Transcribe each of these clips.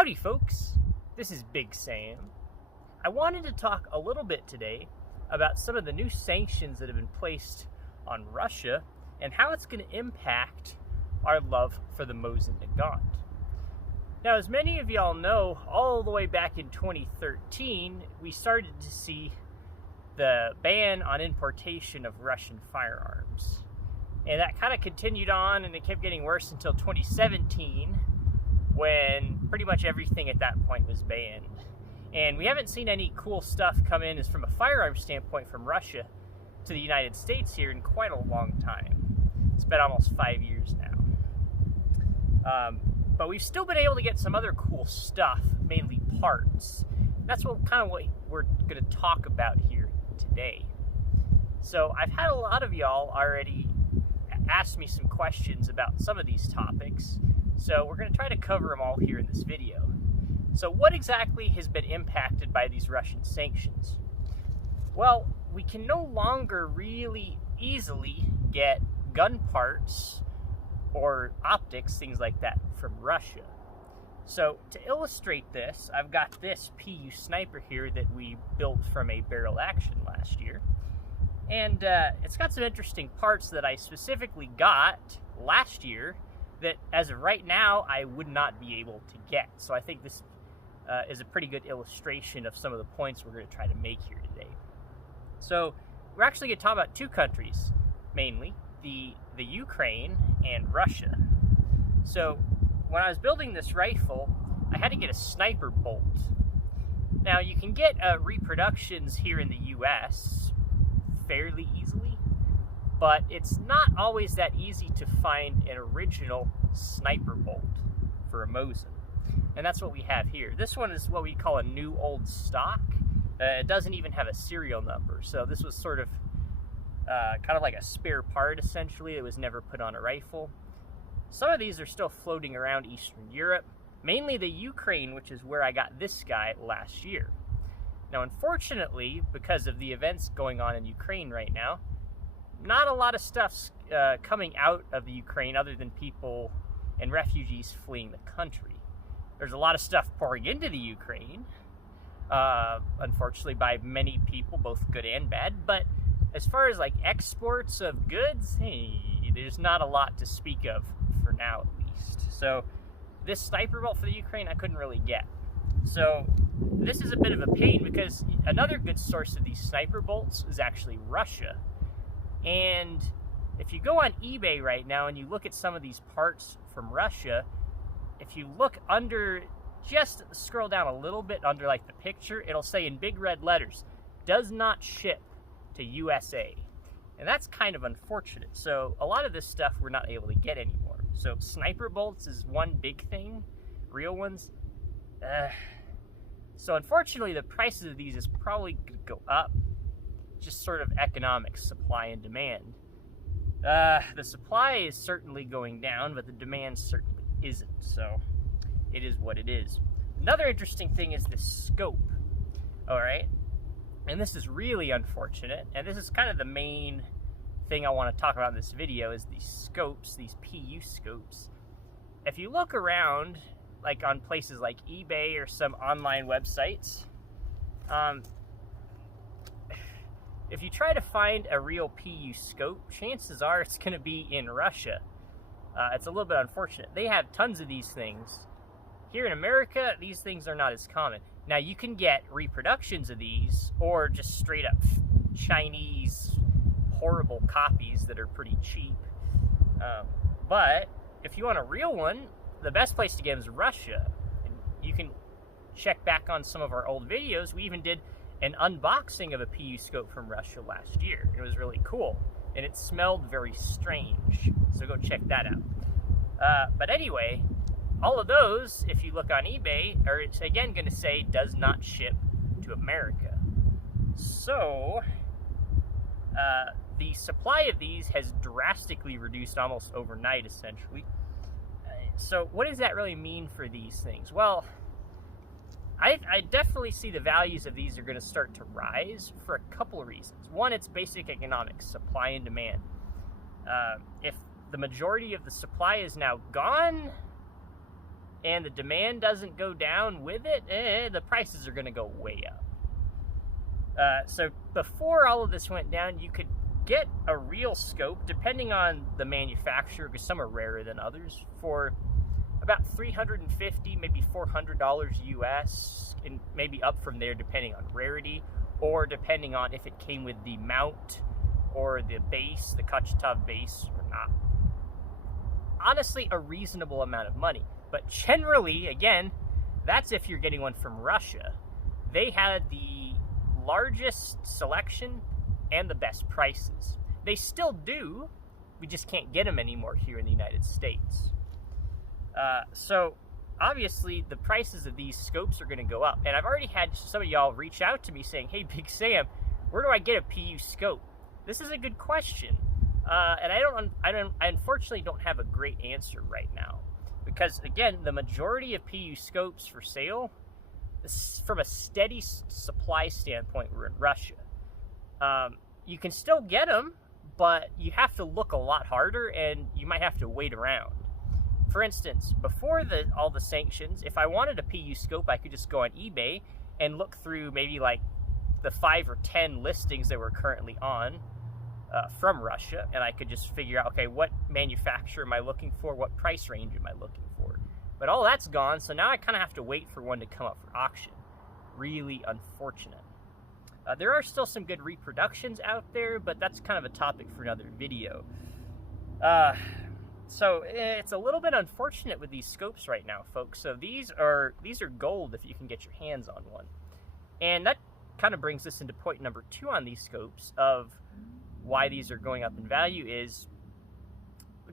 Howdy folks, this is Big Sam. I wanted to talk a little bit today about some of the new sanctions that have been placed on Russia and how it's going to impact our love for the Mosin Nagant. Now, as many of y'all know, all the way back in 2013, we started to see the ban on importation of Russian firearms. And that kind of continued on, and it kept getting worse until 2017, when pretty much everything at that point was banned. And we haven't seen any cool stuff come in as from a firearm standpoint from Russia to the United States here in quite a long time. It's been almost 5 years now. But we've still been able to get some other cool stuff, mainly parts. That's what we're going to talk about here today. So I've had a lot of y'all already ask me some questions about some of these topics. So we're going to try to cover them all here in this video. So what exactly has been impacted by these Russian sanctions? Well, we can no longer really easily get gun parts or optics, things like that, from Russia. So to illustrate this, I've got this PU sniper here that we built from a barrel action last year. And it's got some interesting parts that I specifically got last year that, as of right now, I would not be able to get. So I think this is a pretty good illustration of some of the points we're going to try to make here today. So we're actually going to talk about two countries, mainly, the Ukraine and Russia. So when I was building this rifle, I had to get a sniper bolt. Now, you can get reproductions here in the US fairly easily, but it's not always that easy to find an original sniper bolt for a Mosin. And that's what we have here. This one is what we call a new old stock. It doesn't even have a serial number. So this was sort of kind of like a spare part, essentially. It was never put on a rifle. Some of these are still floating around Eastern Europe, mainly the Ukraine, which is where I got this guy last year. Now, unfortunately, because of the events going on in Ukraine right now, not a lot of stuff's coming out of the Ukraine other than people and refugees fleeing the country. There's a lot of stuff pouring into the Ukraine, unfortunately, by many people, both good and bad. But as far as like exports of goods, hey, there's not a lot to speak of for now, at least. So this sniper bolt for the Ukraine, I couldn't really get. So this is a bit of a pain because another good source of these sniper bolts is actually Russia. And if you go on eBay right now and you look at some of these parts from Russia, if you look under, just scroll down a little bit under like the picture, it'll say in big red letters, does not ship to USA. And that's kind of unfortunate. So a lot of this stuff we're not able to get anymore. So sniper bolts is one big thing, real ones. So unfortunately the prices of these is probably going to go up. Just sort of economics, supply and demand. The supply is certainly going down, but the demand certainly isn't. So it is what it is. Another interesting thing is the scope. All right. And this is really unfortunate. And this is kind of the main thing I want to talk about in this video is these scopes, these PU scopes. If you look around, like on places like eBay or some online websites, if you try to find a real PU scope, chances are it's going to be in Russia. It's a little bit unfortunate. They have tons of these things. Here in America, these things are not as common. Now, you can get reproductions of these or just straight up Chinese horrible copies that are pretty cheap. But if you want a real one, the best place to get them is Russia. And you can check back on some of our old videos. We even did an unboxing of a PU scope from Russia last year. It was really cool, and it smelled very strange, so go check that out. But anyway, all of those, if you look on eBay, are it's again going to say does not ship to America. So the supply of these has drastically reduced almost overnight, essentially. So what does that really mean for these things? Well, I definitely see the values of these are going to start to rise for a couple of reasons. One, it's basic economics, supply and demand. If the majority of the supply is now gone, and the demand doesn't go down with it, the prices are going to go way up. So before all of this went down, you could get a real scope, depending on the manufacturer, because some are rarer than others, for about $350, maybe $400 US, and maybe up from there depending on rarity, or depending on if it came with the mount or the base, the Kachetov base, or not. Honestly, a reasonable amount of money. But generally, again, that's if you're getting one from Russia. They had the largest selection and the best prices. They still do, we just can't get them anymore here in the United States. So obviously the prices of these scopes are going to go up. And I've already had some of y'all reach out to me saying, hey, Big Sam, where do I get a PU scope? This is a good question. And I unfortunately don't have a great answer right now. Because again, the majority of PU scopes for sale, from a steady supply standpoint, we're in Russia. You can still get them, but you have to look a lot harder and you might have to wait around. For instance, before all the sanctions, if I wanted a PU scope, I could just go on eBay and look through maybe like the 5 or 10 listings that were currently on from Russia, and I could just figure out, okay, what manufacturer am I looking for? What price range am I looking for? But all that's gone, so now I kind of have to wait for one to come up for auction. Really unfortunate. There are still some good reproductions out there, but that's kind of a topic for another video. So it's a little bit unfortunate with these scopes right now, folks. So these are gold if you can get your hands on one. And that kind of brings us into point number 2 on these scopes of why these are going up in value is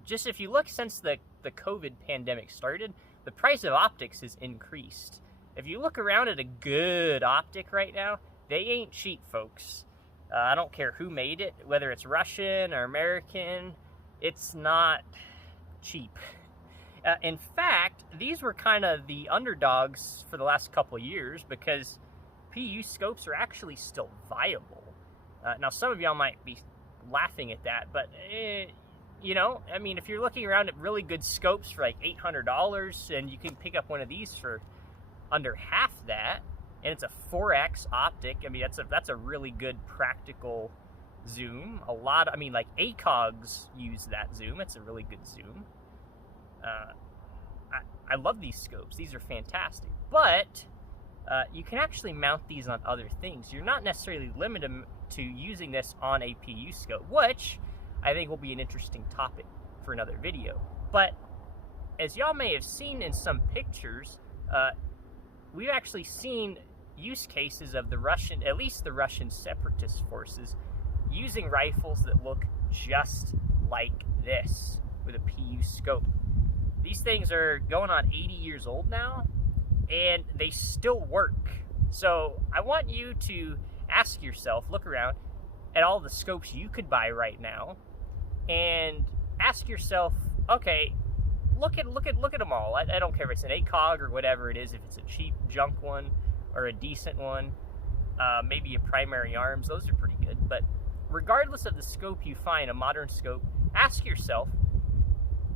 just if you look since the COVID pandemic started, the price of optics has increased. If you look around at a good optic right now, they ain't cheap, folks. I don't care who made it, whether it's Russian or American, it's not cheap. In fact, these were kind of the underdogs for the last couple of years because PU scopes are actually still viable. Now, some of y'all might be laughing at that, but, you know, I mean, if you're looking around at really good scopes for like $800 and you can pick up one of these for under half that, and it's a 4x optic, I mean, that's a really good practical zoom. Like ACOGs use that zoom. It's a really good zoom. I love these scopes. These are fantastic. But you can actually mount these on other things. You're not necessarily limited to using this on a PU scope, which I think will be an interesting topic for another video. But as y'all may have seen in some pictures, we've actually seen use cases of at least the Russian separatist forces, using rifles that look just like this with a PU scope. These things are going on 80 years old now, and they still work. So I want you to ask yourself, look around at all the scopes you could buy right now, and ask yourself, okay, look at them all. I don't care if it's an ACOG or whatever it is, if it's a cheap junk one or a decent one, maybe a primary arms, those are pretty good. But regardless of the scope you find, a modern scope, ask yourself,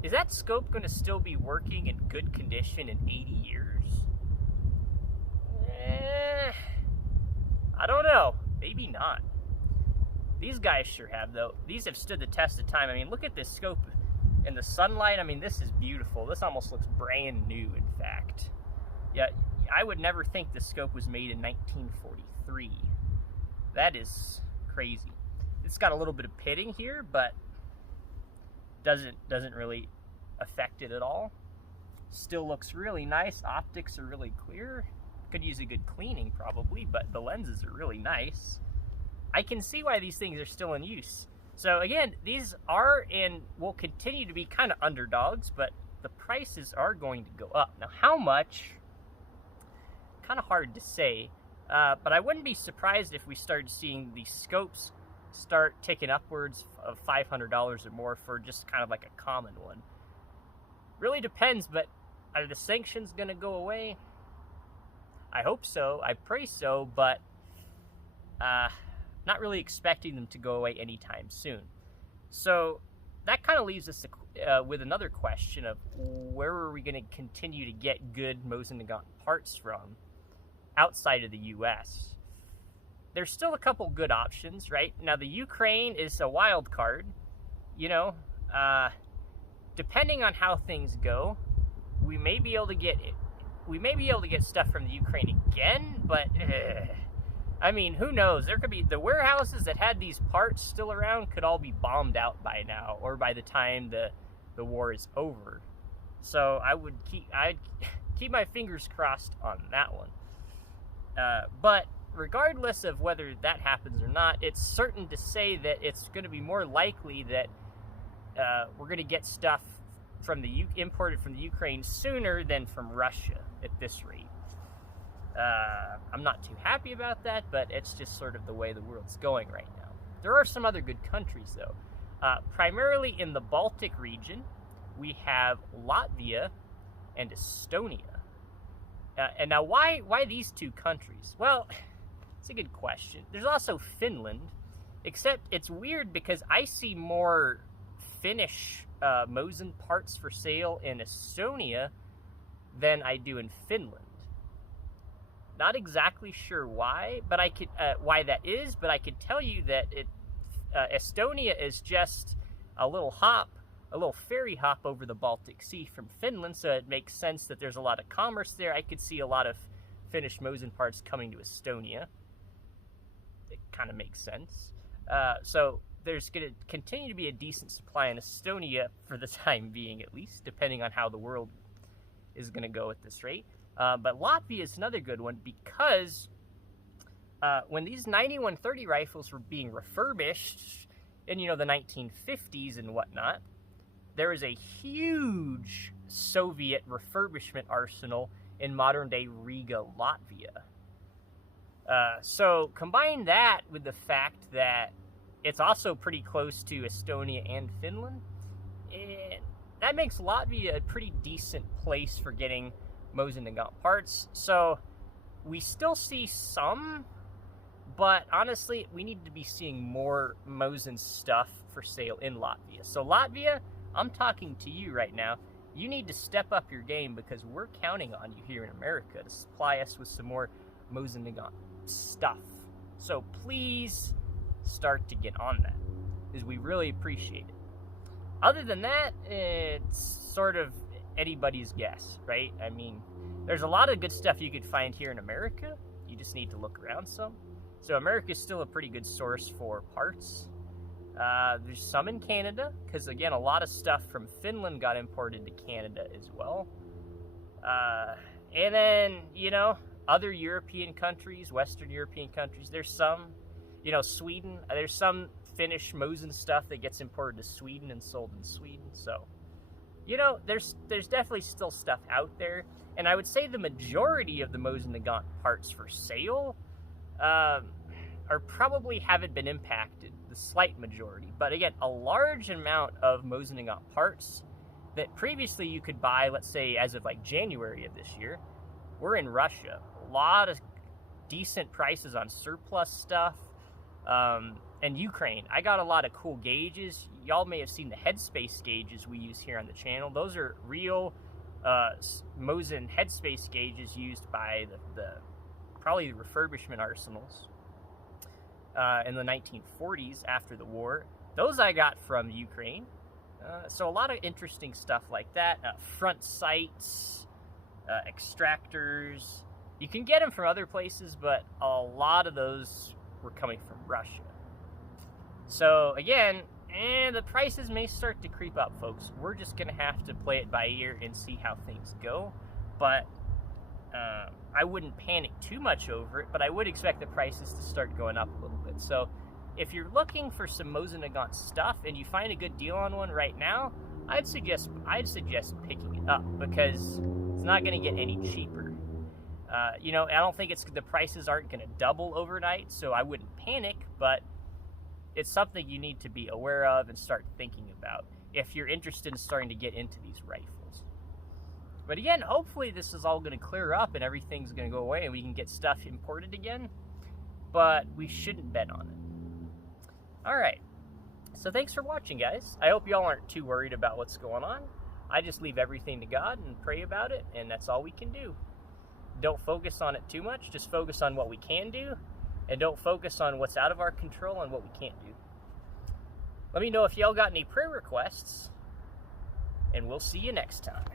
is that scope going to still be working in good condition in 80 years? I don't know. Maybe not. These guys sure have, though. These have stood the test of time. I mean, look at this scope in the sunlight. I mean, this is beautiful. This almost looks brand new, in fact. Yeah, I would never think this scope was made in 1943. That is crazy. It's got a little bit of pitting here, but doesn't really affect it at all. Still looks really nice. Optics are really clear. Could use a good cleaning probably, but the lenses are really nice. I can see why these things are still in use. So again, these are and will continue to be kind of underdogs, but the prices are going to go up. Now, how much? Kind of hard to say, but I wouldn't be surprised if we started seeing the scopes start ticking upwards of $500 or more for just kind of like a common one. Really depends, but are the sanctions going to go away? I hope so. I pray so, but not really expecting them to go away anytime soon. So that kind of leaves us with another question of where are we going to continue to get good Mosin Nagant parts from outside of the U.S.? There's still a couple good options, right? Now, the Ukraine is a wild card. You know, depending on how things go, we may be able to get stuff from the Ukraine again, but I mean, who knows? There could be the warehouses that had these parts still around could all be bombed out by now, or by the time the war is over. So I'd keep my fingers crossed on that one. But regardless of whether that happens or not, it's certain to say that it's going to be more likely that we're going to get stuff from imported from the Ukraine sooner than from Russia at this rate. I'm not too happy about that, but it's just sort of the way the world's going right now. There are some other good countries, though. Primarily in the Baltic region, we have Latvia and Estonia. And now, why these two countries? Well, it's a good question. There's also Finland, except it's weird because I see more Finnish Mosin parts for sale in Estonia than I do in Finland. Not exactly sure why, but why that is. But I could tell you that Estonia is just a little ferry hop over the Baltic Sea from Finland, so it makes sense that there's a lot of commerce there. I could see a lot of Finnish Mosin parts coming to Estonia. It kind of makes sense. So there's going to continue to be a decent supply in Estonia for the time being, at least, depending on how the world is going to go at this rate. But Latvia is another good one because when these 9130 rifles were being refurbished in, the 1950s and whatnot, there was a huge Soviet refurbishment arsenal in modern-day Riga, Latvia. So combine that with the fact that it's also pretty close to Estonia and Finland, and that makes Latvia a pretty decent place for getting Mosin Nagant parts. So we still see some, but honestly, we need to be seeing more Mosin stuff for sale in Latvia. So Latvia, I'm talking to you right now. You need to step up your game because we're counting on you here in America to supply us with some more Mosin Nagant stuff. So please start to get on that, because we really appreciate it. Other than that, it's sort of anybody's guess, right? I mean, there's a lot of good stuff you could find here in America. You just need to look around some. So America is still a pretty good source for parts. There's some in Canada, because again, a lot of stuff from Finland got imported to Canada as well. And then, other European countries, Western European countries, there's some, Sweden, there's some Finnish Mosin stuff that gets imported to Sweden and sold in Sweden. So, there's definitely still stuff out there. And I would say the majority of the Mosin Nagant parts for sale are probably haven't been impacted, the slight majority. But again, a large amount of Mosin Nagant parts that previously you could buy, let's say as of like January of this year, were in Russia. A lot of decent prices on surplus stuff. And Ukraine. I got a lot of cool gauges. Y'all may have seen the headspace gauges we use here on the channel. Those are real Mosin headspace gauges used by probably the refurbishment arsenals in the 1940s after the war. Those I got from Ukraine. So a lot of interesting stuff like that. Front sights, extractors. You can get them from other places, but a lot of those were coming from Russia. So again, the prices may start to creep up, folks. We're just going to have to play it by ear and see how things go. But I wouldn't panic too much over it, but I would expect the prices to start going up a little bit. So if you're looking for some Mosin Nagant stuff and you find a good deal on one right now, I'd suggest picking it up because it's not going to get any cheaper. I don't think the prices aren't going to double overnight, so I wouldn't panic, but it's something you need to be aware of and start thinking about if you're interested in starting to get into these rifles. But again, hopefully this is all going to clear up and everything's going to go away and we can get stuff imported again, but we shouldn't bet on it. All right. So thanks for watching, guys. I hope y'all aren't too worried about what's going on. I just leave everything to God and pray about it, and that's all we can do. Don't focus on it too much. Just focus on what we can do, and don't focus on what's out of our control and what we can't do. Let me know if y'all got any prayer requests, and we'll see you next time.